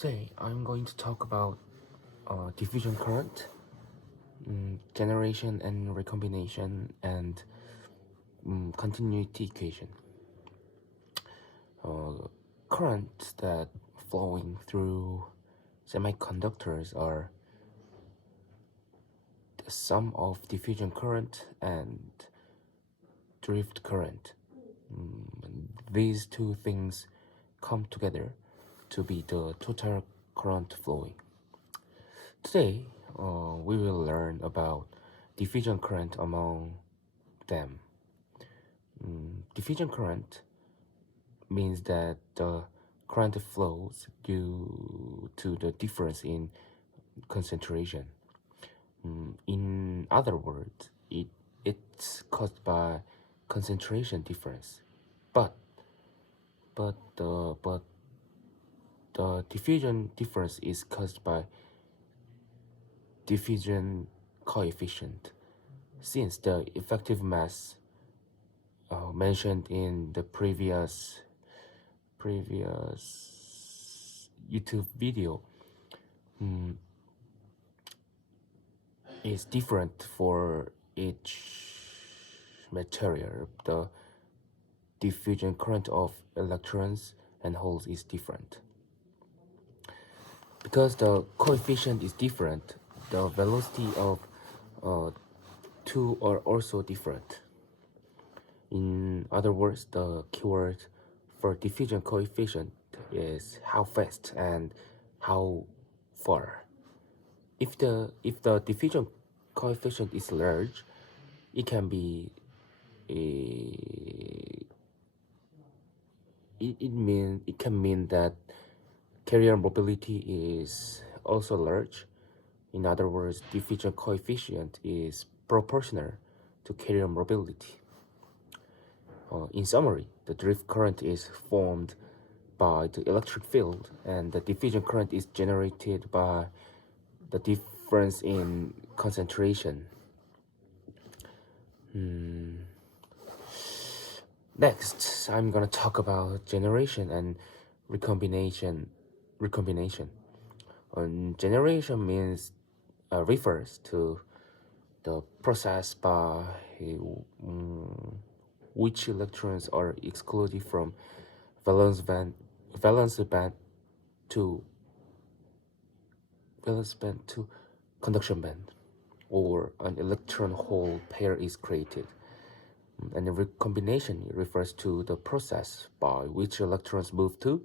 Today I'm going to talk about diffusion current, generation and recombination, and continuity equation. Currents that flowing through semiconductors are the sum of diffusion current and drift current. These two things come together to be the total current flowing. Today, we will learn about diffusion current among them. Diffusion current means that the current flows due to the difference in concentration. In other words, it's caused by concentration difference. But the diffusion difference is caused by diffusion coefficient, since the effective mass mentioned in the previous YouTube video is different for each material. The diffusion current of electrons and holes is different. Because the coefficient is different, the velocity of two are also different. In other words, the keyword for diffusion coefficient is how fast and how far. If the diffusion coefficient is large, it can be it can mean that carrier mobility is also large. In other words, diffusion coefficient is proportional to carrier mobility. In summary, the drift current is formed by the electric field, and the diffusion current is generated by the difference in concentration. Next, I'm gonna talk about generation and recombination. Generation means refers to the process by which electrons are excluded from valence band to conduction band, or an electron-hole pair is created. And the recombination refers to the process by which electrons move to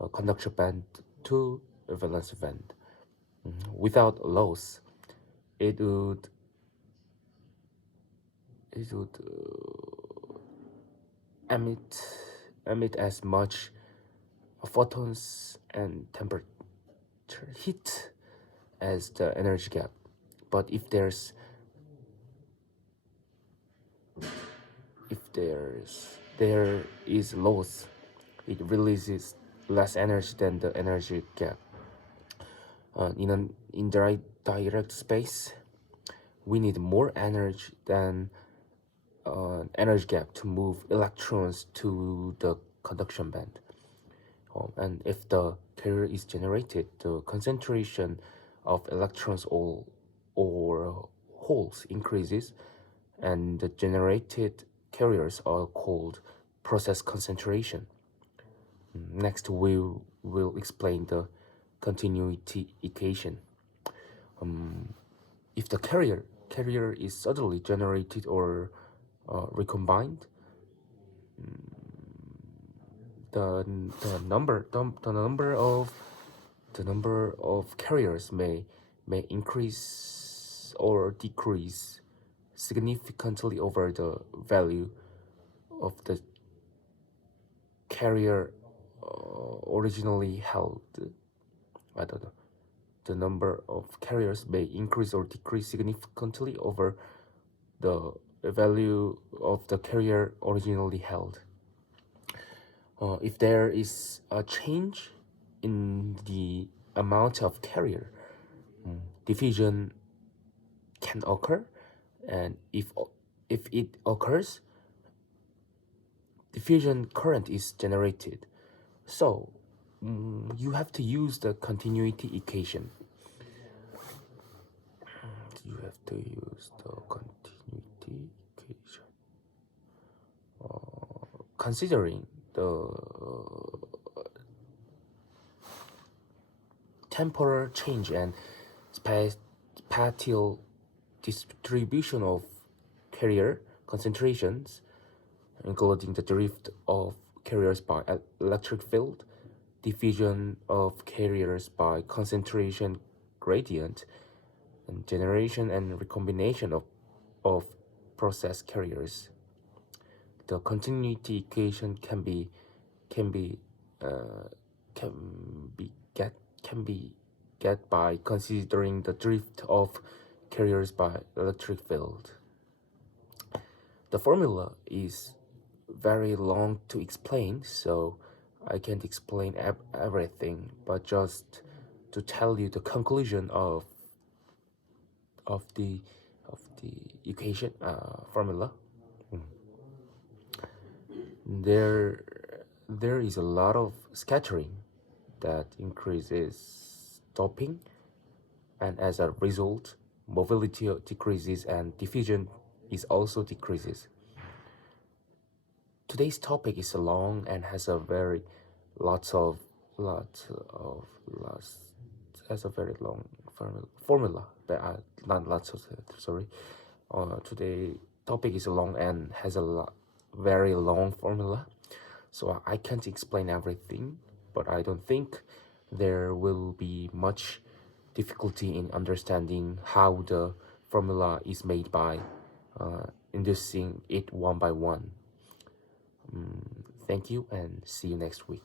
a conduction band to a valence band. Without loss, it would emit as much photons and temperature heat as the energy gap. But if there is loss, it releases less energy than the energy gap. In an indirect space, we need more energy than energy gap to move electrons to the conduction band. And if the carrier is generated, the concentration of electrons or holes increases, and the generated carriers are called process concentration. Next, we will explain the continuity equation. If the carrier is suddenly generated or recombined, the number of carriers may increase or decrease significantly over the value of the carrier originally held. I don't know. The number of carriers may increase or decrease significantly over the value of the carrier originally held. If there is a change in the amount of carrier, diffusion can occur, and if it occurs, diffusion current is generated. So you have to use the continuity equation. You have to use the continuity equation. Considering the temporal change and spatial distribution of carrier concentrations, including the drift of carriers by electric field, diffusion of carriers by concentration gradient, and generation and recombination of process carriers. The continuity equation can be get by considering the drift of carriers by electric field. The formula is very long to explain, so I can't explain everything, but just to tell you the conclusion of the equation formula. There is a lot of scattering that increases doping, and as a result, mobility decreases and diffusion is also decreases. Today's topic is long and has a very has a very long formula, but not lots of sorry. Today topic is long and has a very long formula, so I can't explain everything, but I don't think there will be much difficulty in understanding how the formula is made by inducing it one by one. Thank you and see you next week.